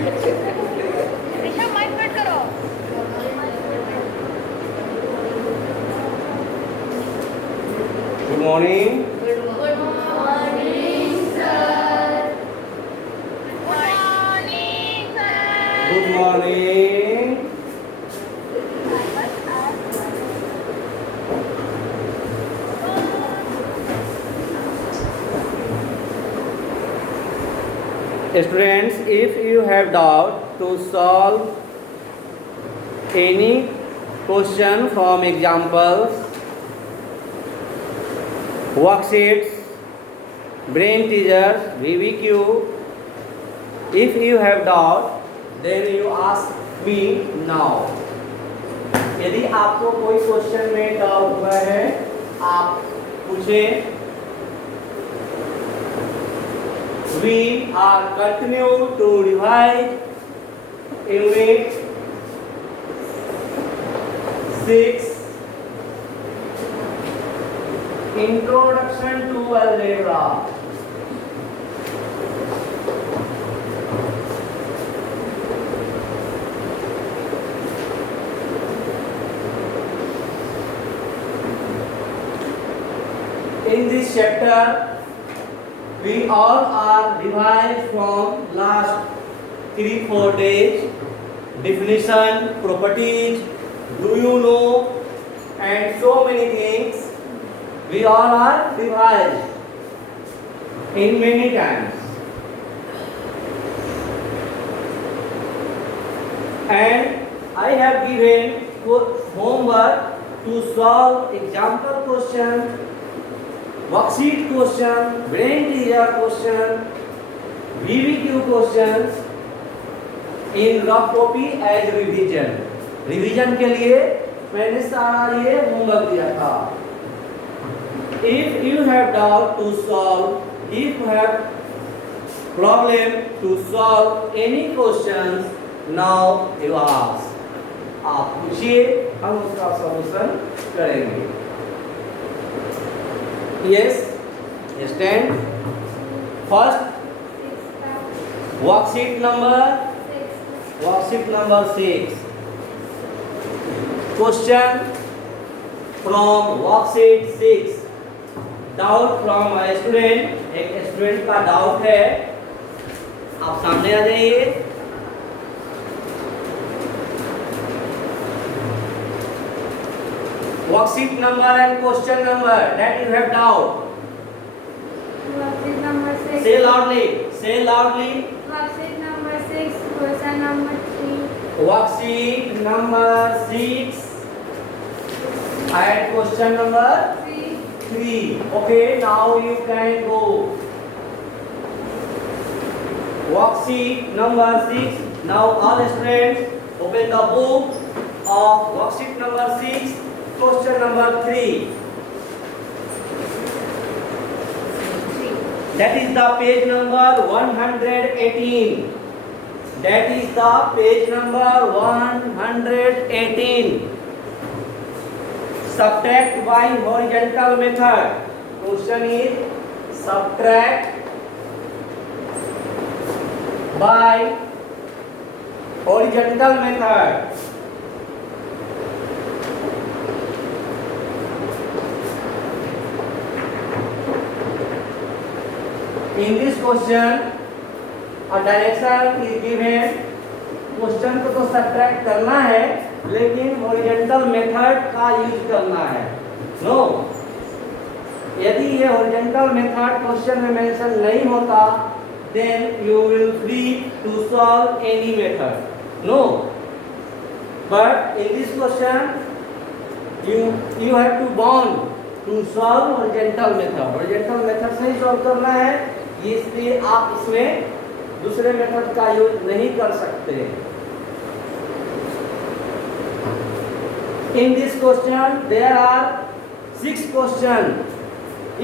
Rishabh mic cut करो। Good morning. Good morning sir. Good morning. Students, if you have doubt to solve any question from examples, worksheets, brain teasers, VVQ, if you have doubt, then you ask me now. यदि आपको कोई क्वेश्चन में डाउट हुआ है, आप पूछें। We are continue to revise unit 6, Introduction to Algebra. In this chapter, we all are revised from last 3-4 days. Definition, properties, do you know, and so many things. We all are revised in many times. And I have given homework to solve example question, worksheet question, brain teaser question, VVQ questions in rough copy as revision. Revision के लिए मैंने सारा ये होमवर्क दिया था. If you have doubt to solve, if you have problem to solve any questions, now you ask. आप पूछिए, हम उसका सॉल्यूशन करेंगे. Yes, stand. First, worksheet number 6. Question from worksheet 6. Doubt from a student. एक स्टूडेंट का डाउट है, आप सामने आ जाइए. Worksheet number and question number that you have doubt. Worksheet number 6. Say loudly. Say loudly. Worksheet number 6. Question number 3. Worksheet number 6 and question number 3. Okay, now you can go. Worksheet number 6. Now all students open the book of worksheet number 6. Question number 3. That is the page number 118. That is the page number 118. Subtract by horizontal method. Question is subtract by horizontal method. In this question, a direction is given. Question को तो सब्ट्रैक्ट करना है, लेकिन horizontal method का यूज करना है. नो, यदि ये हॉरिजॉन्टल मेथड क्वेश्चन में मेंशन नहीं होता, then you will free to solve any method. No, but in this question, you have to bound to solve horizontal method. horizontal method से ही solve करना है, इसलिए आप इसमें दूसरे मेथड का यूज नहीं कर सकते. In this question there are 6 question.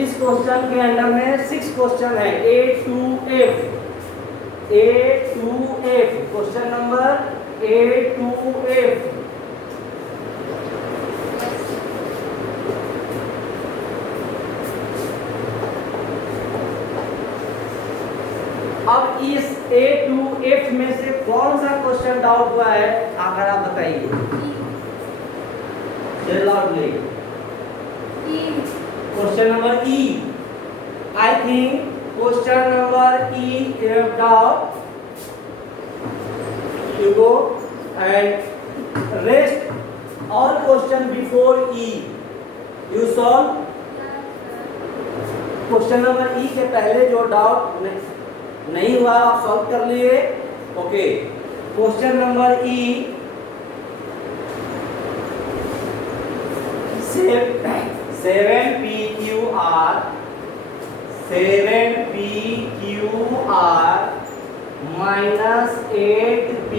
इस क्वेश्चन के अंदर में 6 क्वेश्चन है, A to F. Question number A to F. अब इस A to F में से क्वेश्चन डाउट हुआ है आकर आप बताइए loudly. Question number E, I think question number E you have doubt, you go and rest all question before E, you solve question number ई के पहले जो डाउट नहीं हुआ आप सॉल्व कर लिए। ओके, क्वेश्चन नंबर ई, 7PQR minus 8P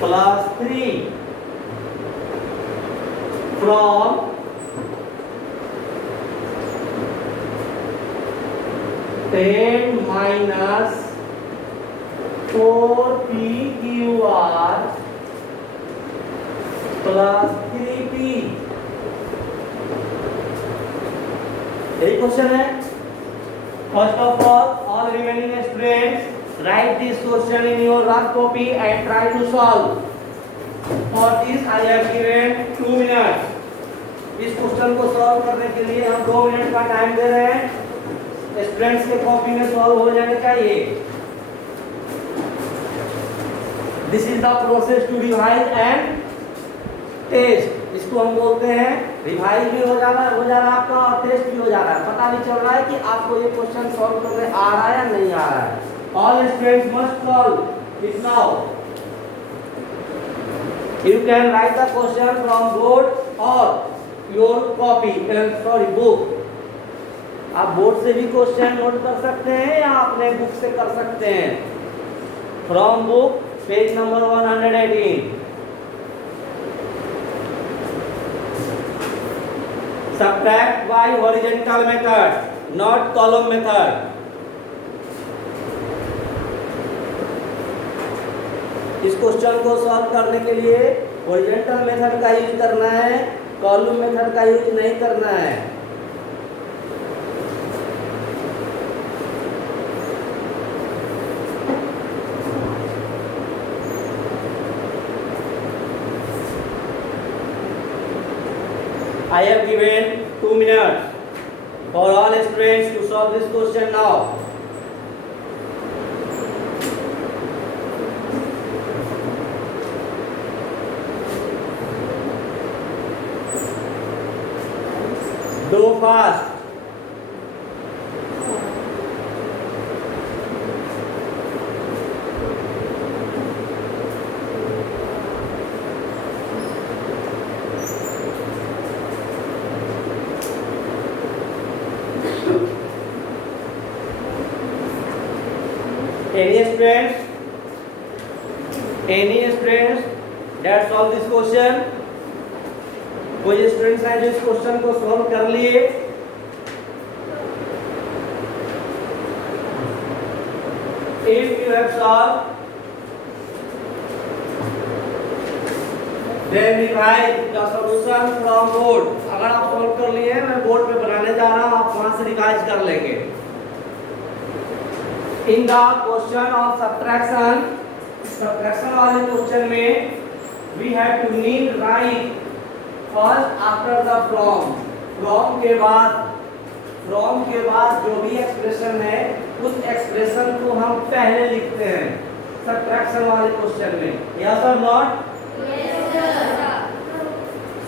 plus 3 from 10 minus 4PQR plus 3P। यही क्वेश्चन है। First of all remaining students write this question in your rough copy and try to solve. For this I have given 2 minutes. इस क्वेश्चन को सॉल्व करने के लिए हम 2 मिनट का टाइम दे रहे हैं। स्टूडेंट्स के कॉपी में सॉल्व हो जाने चाहिए। This is the process to revise and test. इसको हम बोलते हैं रिवाइज भी हो जा रहा है आपका और टेस्ट भी हो जा रहा है। पता भी चल रहा है कि आपको ये क्वेश्चन सॉल्व करने आ रहा है या नहीं आ रहा है। All students must solve it now. You can write the question from board और योर कॉपी बुक। आप बोर्ड से भी क्वेश्चन नोट कर सकते हैं या अपने बुक से कर सकते हैं। From book page number 118। Subtract by horizontal method, not column method. इस क्वेश्चन को सॉल्व करने के लिए horizontal मेथड का यूज करना है, कॉलम मेथड का यूज नहीं करना है। I have given 2 minutes for all students to solve this question now. Do fast. Any students that solve this question? कोई स्टूडेंट्स हैं जो इस क्वेश्चन को सॉल्व कर लिए? If you have solved, then revise the solution from board. अगर आप सॉल्व कर लिए हैं, मैं बोर्ड पे बनाने जा रहा हूँ, आप वहां से रिवाइज कर लेंगे। In the question of subtraction वाले क्वेश्चन में we have to need write first after the from के बाद जो भी एक्सप्रेशन है उस एक्सप्रेशन को हम पहले लिखते हैं सबट्रैक्शन वाले क्वेश्चन में। यस और not? Yes, sir.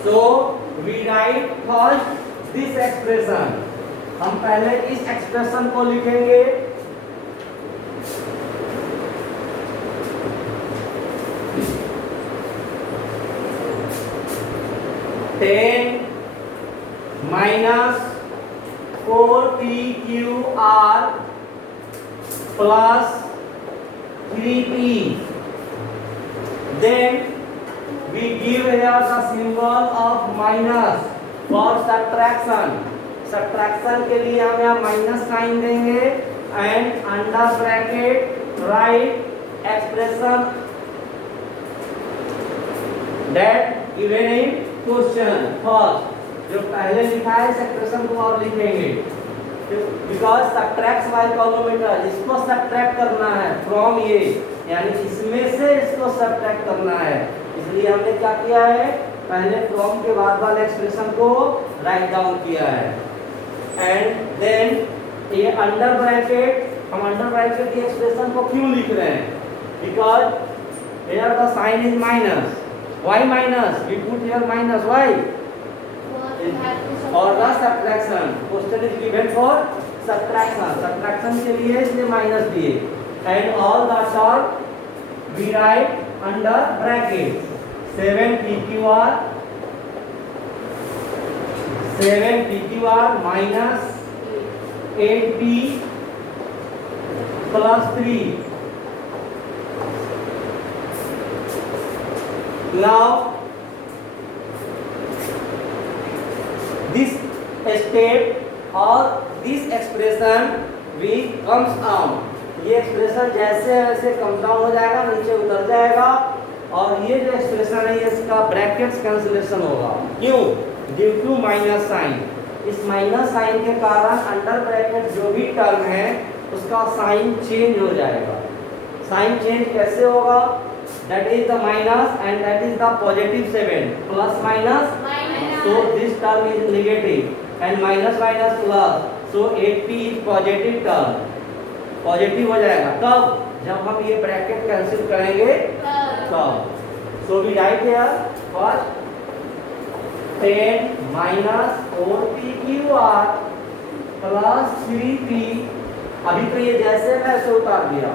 So we write first this expression. हम पहले इस एक्सप्रेशन को लिखेंगे। Ten minus 4PQR plus 3P. Then we give here the symbol of minus for subtraction. Subtraction के लिए हम यहाँ माइनस साइन देंगे and under bracket write expression that given in question. First जो पहले लिखा है एक्सप्रेशन को और लिखेंगे because subtract by column method. इसको सब्ट्रैक्ट करना है फ्रॉम ये यानी इसमें से इसको सब्ट्रैक्ट करना है। इसलिए हमने क्या किया है, पहले फ्रॉम के बाद वाले एक्सप्रेशन को राइट डाउन किया है। एंड देन ये अंडर ब्रैकेट, हम अंडर ब्रैकेट की एक्सप्रेशन को क्यों लिख रहे हैं? Because here the sign is minus. Why minus? We put here minus. Why? For the subtraction. Question is given for subtraction. Subtraction के लिए इसलिए minus दिए. And all the term we write under bracket. 7 PQR 7 PQR minus 8P plus 3. Now this step or this expression will comes out. ये एक्सप्रेशन जैसे वैसे come down हो जाएगा, नीचे उतर जाएगा, और ये जो एक्सप्रेशन है इसका ब्रैकेट्स कैंसिलेशन होगा। क्यों? Due to minus sign. इस माइनस साइन के कारण अंडर ब्रैकेट जो भी टर्म है उसका साइन चेंज हो जाएगा। साइन चेंज कैसे होगा? That is the minus and that is the positive 7 plus minus. So this term is negative and minus minus plus. So 8p is positive term. Positive हो जाएगा कब? जब हम ये ब्रैकेट कैंसिल करेंगे तब। So we write here first 10 minus 4pqr plus 3p। अभी तो ये जैसे वैसे उतार दिया।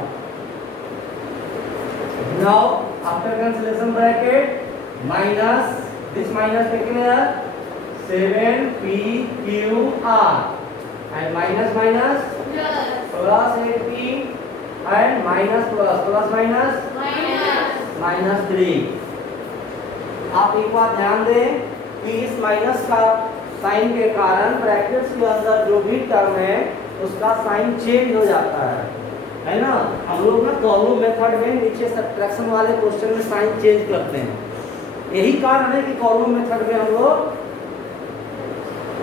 Now after cancellation bracket minus this minus taken here 7pqr and minus minus plus 8p and minus plus minus minus 3। आप एक बात ध्यान दें कि इस माइनस का साइन के कारण ब्रैकेट्स के अंदर जो भी टर्म है उसका साइन चेंज हो जाता है ना। हम लोग ना कॉलम मेथड में नीचे सब्ट्रैक्शन वाले क्वेश्चन में साइन चेंज करते हैं। यही कारण है कि कॉलम मेथड में हम लोग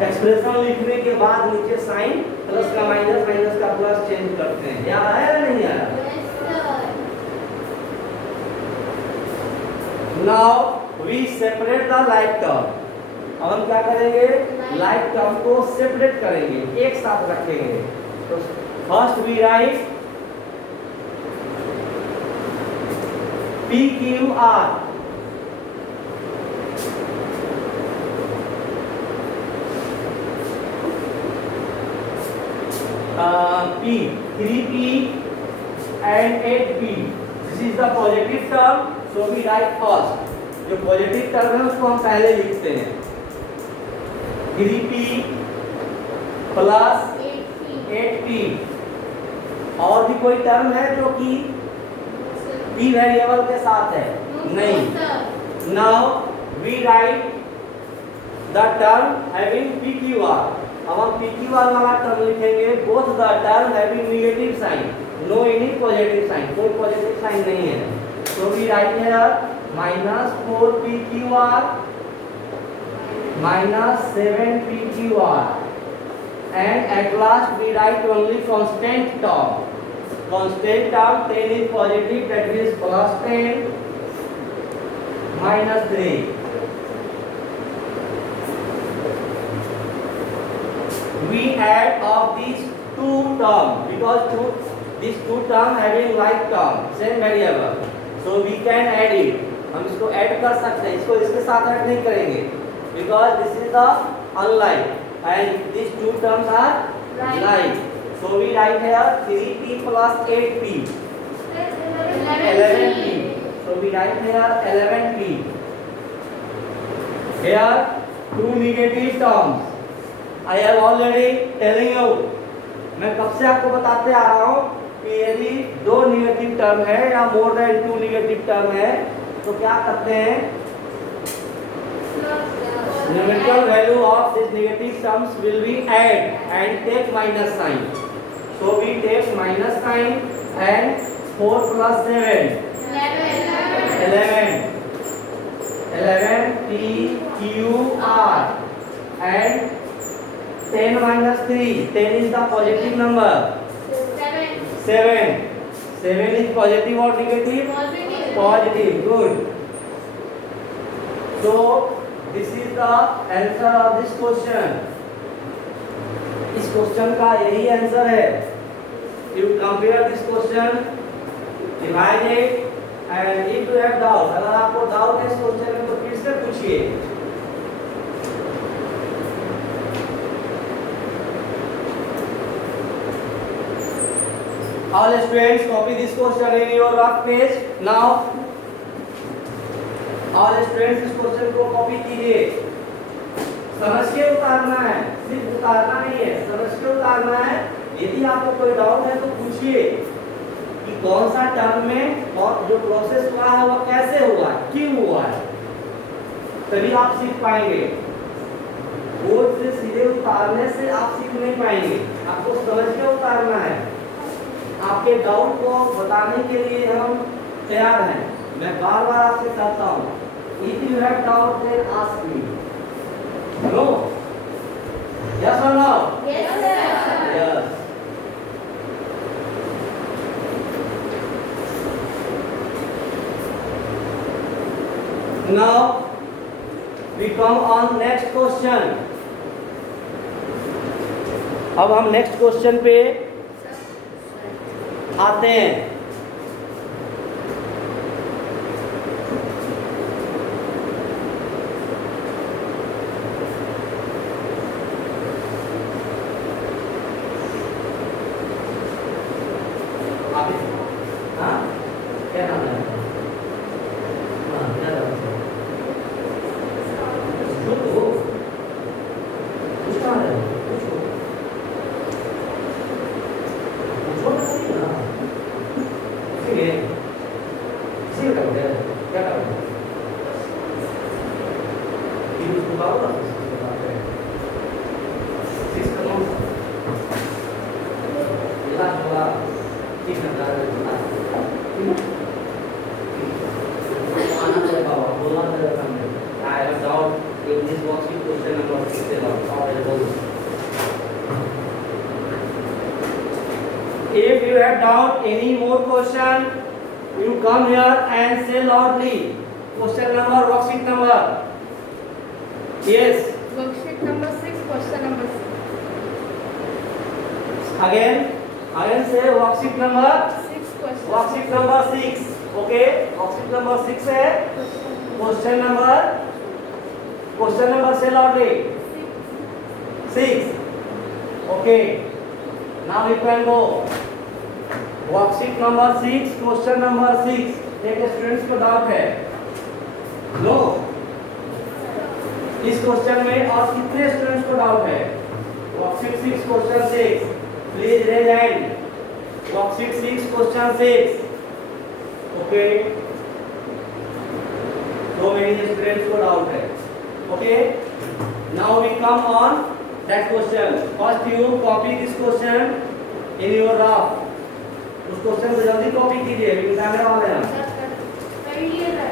एक्सप्रेशन लिखने के बाद नीचे साइन प्लस का माइनस, माइनस का प्लस चेंज करते हैं। याद आया या नहीं आया? Now we separate the like term. अब हम क्या करेंगे? लाइक टर्म को सेपरेट करेंगे, एक साथ रखेंगे। तो first we write PQR P 3P and 8P. This is the positive term, so we write first. जो पॉजिटिव टर्म है उसको हम पहले लिखते हैं। 3P plus 8P। और भी कोई टर्म है जो कि p वेरिएबल के साथ है? नहीं। Now we write the term having PQR। अब हम PQR वाला टर्म लिखेंगे। Both the term having negative sign, no any positive sign, कोई पॉजिटिव साइन नहीं है। So we write here minus 4pqr minus 7pqr and at last we write only constant term. Constant term 10 is positive, that is plus 10 minus 3. We add of these two terms because these two terms having like term, same variable, so we can add it. हम इसको ऐड कर सकते हैं, इसको इसके साथ ऐड नहीं करेंगे because this is the unlike and these two terms are like. So we write here 3p plus 8p 11p. So we write here 11p. Here two negative terms. I have already telling you, मैं कब से आपको बताते आ रहा हूँ कि यदि दो निगेटिव टर्म है या more than two negative term है तो क्या करते हैं? Numerical value of these negative terms will be add and take minus sign. So we take minus sign and 4 plus 7 11 p q r and 10 minus 3, 10 is the positive number, 7 7 is positive or negative? Positive. Positive. Good. So this is the answer of this question. इस क्वेश्चन का यही आंसर है. You compare this question, divide it, and if you have doubt, अगर आपको डाउट है इस क्वेश्चन में तो फिर से पूछिए. All students copy this question in your rough page. Now, all students इस क्वेश्चन को कॉपी कीजिए. समझ के उतारना है, सिर्फ उतारना नहीं है, समझ के उतारना है. यदि आपको कोई डाउट है तो पूछिए कि कौन सा टर्म में और जो प्रोसेस हुआ है वो कैसे हुआ है, क्यों हुआ है, तभी आप सीख पाएंगे. बोर्ड से सीधे उतारने से आप सीख नहीं पाएंगे, आपको समझ के उतारना है. आपके डाउट को बताने के लिए हम तैयार हैं. मैं बार बार आपसे कहता हूँ, if you have doubt then ask me. No? Yes और no? Yes, sir. Yes. Now we come on next question. अब हम नेक्स्ट क्वेश्चन पे आते हैं. हाँ, क्या नाम है? हाँ, क्या नाम है? पूछो, पूछना है, पूछो, पूछो ना सही ना. इसीलिए, इसीलिए क्या बोलते हैं? क्या करोगे? ये उसको बाबू ना इसको बात है. सिस्टम कौन सा? इलाज वाला ठीक है ना? आना चाहिए बाबा, बोलना चाहिए सामने. I have doubt in this worksheet question number 6 is available. If you have doubt any more question, you come here and say loudly. Question number, worksheet number. Yes. Worksheet number 6, question number 6. Again say worksheet number. 6 question. Worksheet number 6. Okay. Worksheet number 6 है. Question number say loudly. 6. Okay. Now you can go. Worksheet number 6, question number 6. एक स्टूडेंट्स को doubt है. नो? इस क्वेश्चन में और कितने स्टूडेंट्स को doubt है? Worksheet 6 question 6. Please raise hand. Worksheet 6 question 6. Okay. So many students को डाउट है. Okay. Now we come on that question. First you copy this question in your rough. उस क्वेश्चन को जल्दी कॉपी कीजिए, मिटाने वाले हैं. कर लिए sir.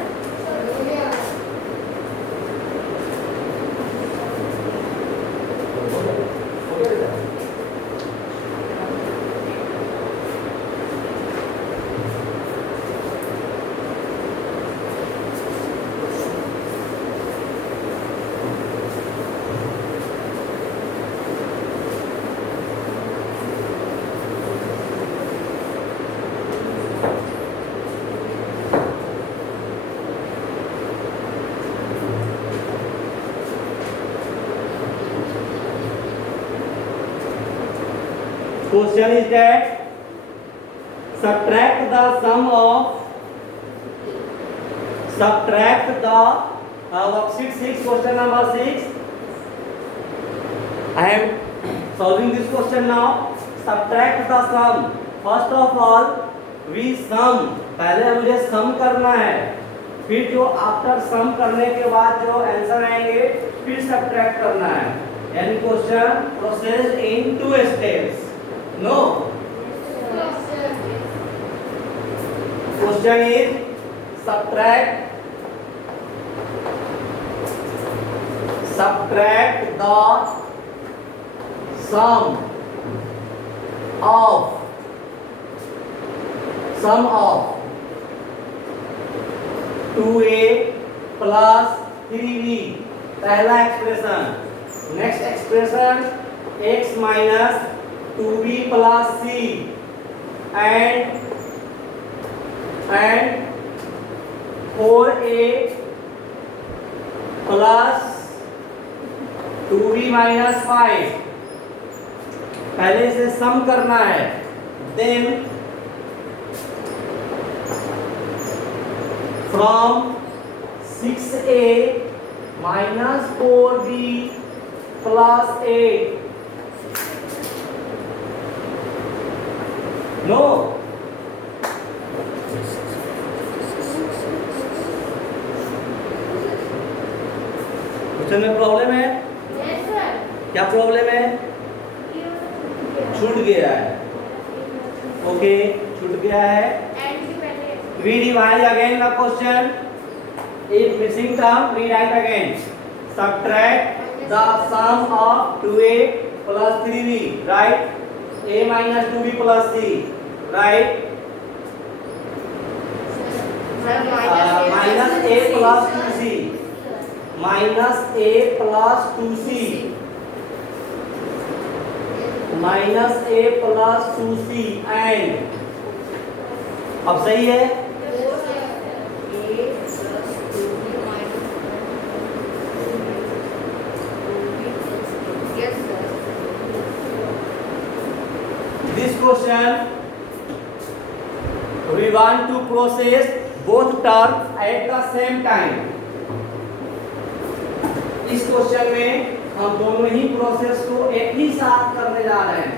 Question is that subtract the worksheet 6 question number 6. I am solving this question now. Subtract the sum. First of all we sum. पहले मुझे sum करना है, फिर जो आफ्टर सम करने के बाद जो आंसर आएंगे फिर सब्ट्रैक्ट करना है. यानी question process in 2 steps. No? Question is subtract the sum of sum of 2a plus 3b, पहला expression. Next expression x minus 2b plus c and 4a plus 2b minus 5, पहले से सम करना है। Then from 6a minus 4b plus 8, no question में problem है? Yes, sir. क्या problem है? छूट गया है। ओके, छूट गया है। And भी पहले We revise again the question. If missing term, rewrite again. Subtract the sum of 2a plus 3b. Right? a minus 2b plus c. Right? Minus a plus 2c. Minus a plus 2c. Minus a plus 2c and अब सही है? Yes, sir. This question we want to process both terms at the same time. इस क्वेश्चन में हम दोनों ही प्रोसेस को एक ही साथ करने जा रहे हैं।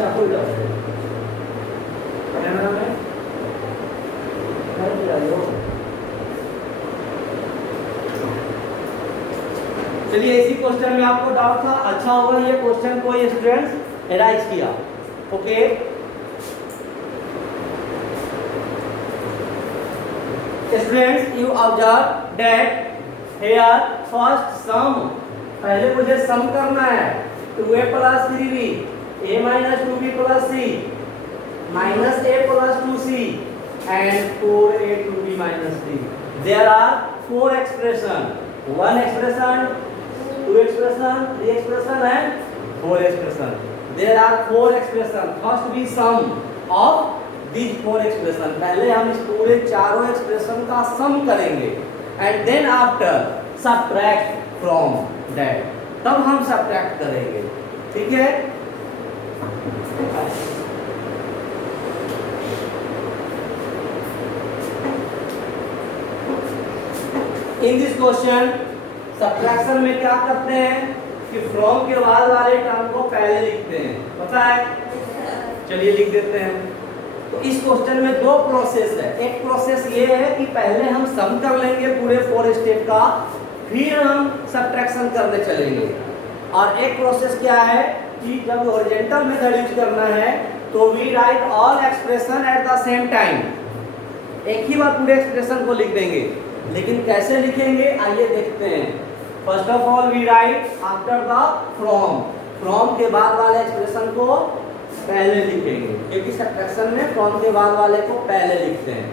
आपको कैमरा में चलिए, इसी क्वेश्चन में आपको डाउट था, अच्छा होगा ये क्वेश्चन कोई स्टूडेंट्स एराइज किया। Okay, students you observe that here first sum, पहले मुझे सम करना है 2a plus 3b, a minus 2b plus c minus a plus 2c and 4a 2b minus c. There are 4 expression, 1 expression, 2 expression, 3 expression and 4 expression. There are 4 expression. First we sum of these 4 expression. पहले हम इस पूरे चारों expression का sum करेंगे and then after subtract from that. तब हम subtract करेंगे, ठीक है? इन दिस क्वेश्चन सब्ट्रैक्शन में क्या करते हैं कि फ्रॉम के बाद वाले टर्म को पहले लिखते हैं, पता है? चलिए लिख देते हैं। तो इस क्वेश्चन में 2 प्रोसेस है। एक प्रोसेस ये है कि पहले हम सम कर लेंगे पूरे 4 स्टेप का, फिर हम सब्ट्रैक्शन करने चलेंगे। और एक प्रोसेस क्या है कि जब हॉरिजॉन्टल मेथड यूज करना है तो we write all expression at the same time, एक ही बार पूरे एक्सप्रेशन को लिख देंगे। लेकिन कैसे लिखेंगे आइए देखते हैं। First of all we write after the from, from के बाद वाले एक्सप्रेशन को पहले लिखेंगे, क्योंकि सब्ट्रैक्शन में फ्रॉम के बाद वाले को पहले लिखते हैं।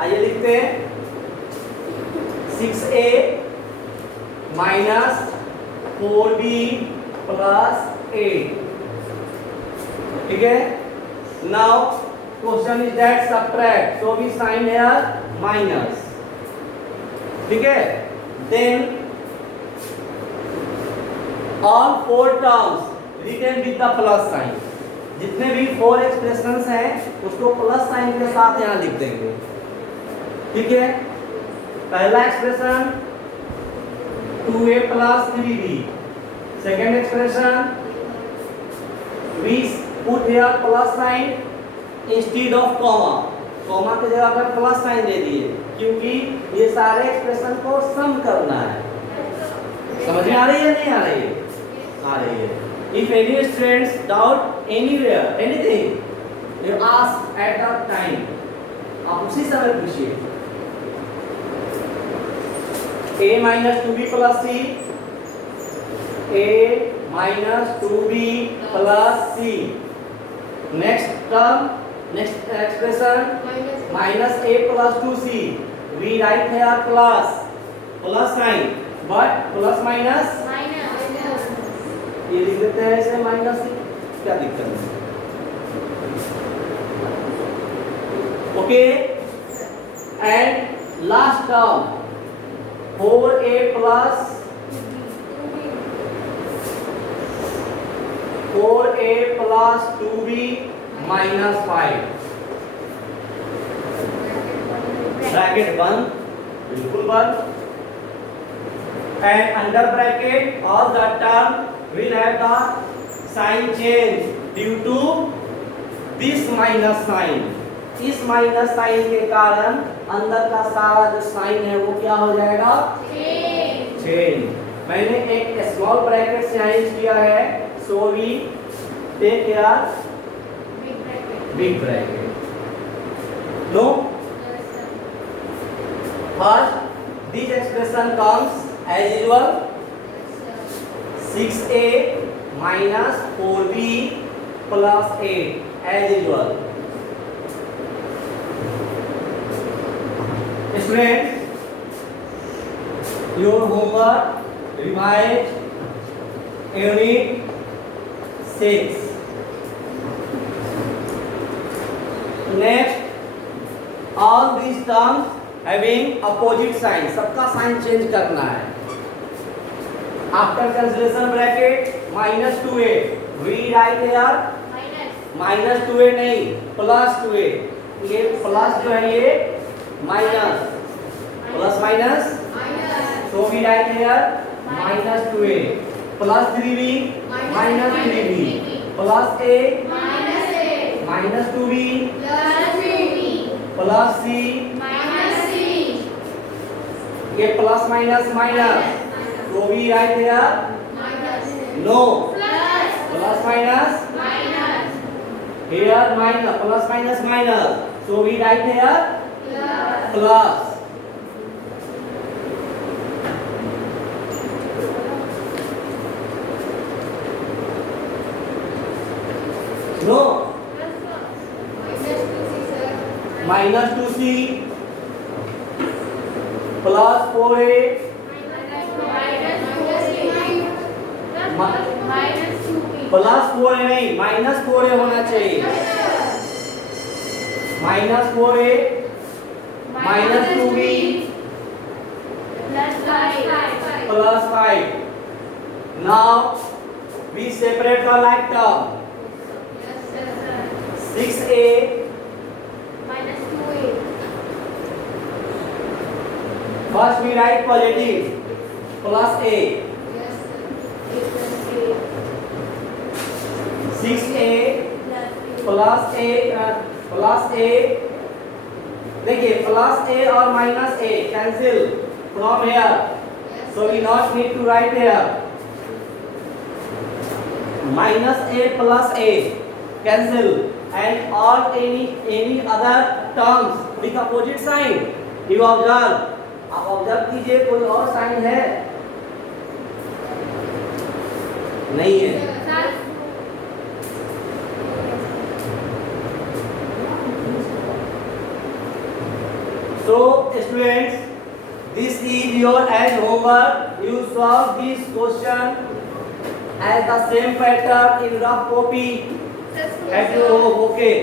आइए लिखते हैं 6a माइनस 4b प्लस 8, ठीक है? Now question is that subtract, so we sign here minus, ठीक है? Then all 4 terms written with the plus sign, जितने भी 4 एक्सप्रेशंस हैं उसको प्लस साइन के साथ यहाँ लिख देंगे, ठीक है? पहला expression 2a plus 3b, second expression we put here plus sign instead of comma, comma की जगह पर प्लस साइन दे दिए क्योंकि ये सारे एक्सप्रेशन को सम करना है। समझ में आ रही है नहीं आ रही है? आ रही है। If any students doubt anywhere anything you ask at that time, आप उसी समय पूछिए। a minus 2b plus c, a minus 2b plus c. Next term, next expression minus a plus 2c. We write here plus sign, but plus minus ये लिख देते हैं इसे माइनस से, क्या दिक्कत है? Okay, and last term 4a plus 2b minus 5. ब्रैकेट बंद, बिल्कुल बंद, and under bracket all the term will have the sign change due to this minus sign. इस माइनस साइन के कारण अंदर का सारा जो साइन है वो क्या हो जाएगा? चेंज. मैंने एक स्मॉल ब्रैकेट से यूज किया है, so we take here big bracket. No? First, this expression comes as usual 6a minus 4b plus 8 as usual. Students, your homework revise unit 6. Next, all these terms having opposite sign, सबका sign change करना है. After cancellation bracket minus 2a, we write here minus 2a नहीं plus 2a. ये प्लस जो है ये minus, plus minus, so we write here minus 2a plus 3b minus 3b plus a minus 2b plus c. ये plus minus minus, so we write here no plus minus here minus plus minus minus, so we write here plus. No minus 2c plus 4a plus 4a नहीं minus 4a होना चाहिए. Minus 4a minus 2b plus 5. Now we separate the like term. 6a first we write positive plus a. 6a plus a देखिए plus a और minus a cancel from here, so we not need to write here. minus a plus a cancel, and all any other terms with opposite sign you observe. आप ऑब्जर्व कीजिए कोई और साइन है? नहीं है. So students, this is your as homework. You solve this question as the same pattern in rough copy at your home. Okay.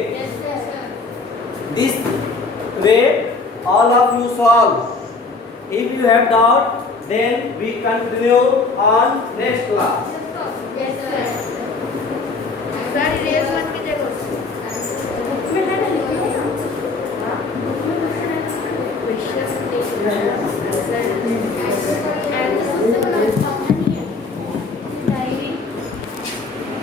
This way all of you solve. If you have doubt, then we continue on next class. Yes, sir.